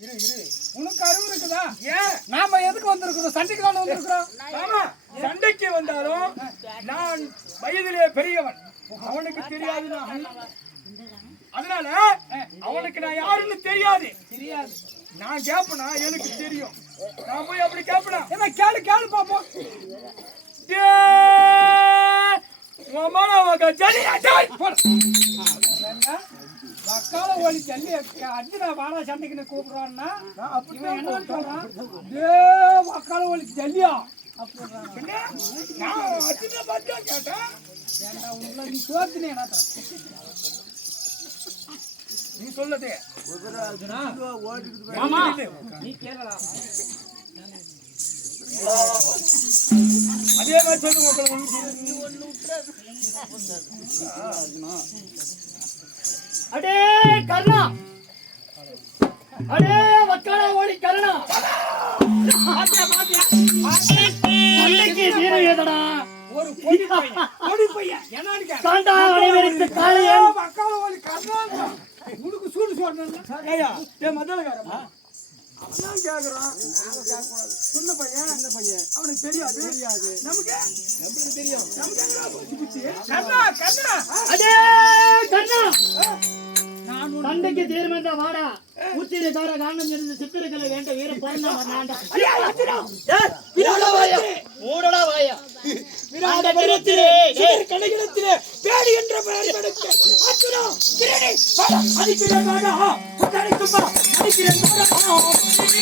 உனக்கு அறிவு இருக்குதா? ஏன் நாம எதுக்கு வந்திருக்கிறோம்? சண்டைக்கு தான் வந்திருக்கிறோம். ஆமா, சண்டைக்கு வந்தாலும் நான் வயதிலே பெரியவன், அவனுக்கு தெரியாது. அதனால அவனுக்கு நான் யாருன்னு தெரியாது. நான் கேப்பனா எனக்கு தெரியும். நான் போய் அப்படி கேப்பனா என்ன கேளு கேளு பாப்போம். வக்கால ஒளி ஜல்லி அர்ஜுனா வாடா சண்டைக்கு கூப்பிடுறான்னா என்ன சொல்றான்? வக்கால ஒளி ஜல்லியா நீ சோத்துனே நீ சொல்லதே நீ கேளடா. அதே மாதிரி சொல்லு. அடே கர்ணா, அடே வக்கால ஓடி கர்ணா, பாத்தியா பாத்தியா அன்னைக்கு வீரவேதடா ஒரு பொடி பையன் என்னன்னு கேட்டா காண்டா அனைவருக்கு காலையே வக்கால ஓடி கர்ணா உனக்கு சூடு சொல்றேன்னா ஏயா ஏ மதலகாரமா அவன் கேக்குறான். சின்ன பையன் அவனுக்கு தெரியாது. நமக்கு தெரியும். கர்ணா கர்ணா அடே கர்ணா சண்டைக்கு தீர்மானம் வாடா. உச்சிரி தார காரணம் இருந்து சித்திரக்கலை வேண்ட வீர பறந்தா வந்தாண்டா. ஐயா அர்ஜுனா விராட வாயா மூடடா வாயா விராட வீரத்திலே கடைகளத்திலே பேடி என்ற பெயர் எடுக்க அர்ஜுனா திரடி அடிக்கிறேன் வாடா அடிக்கிறேன்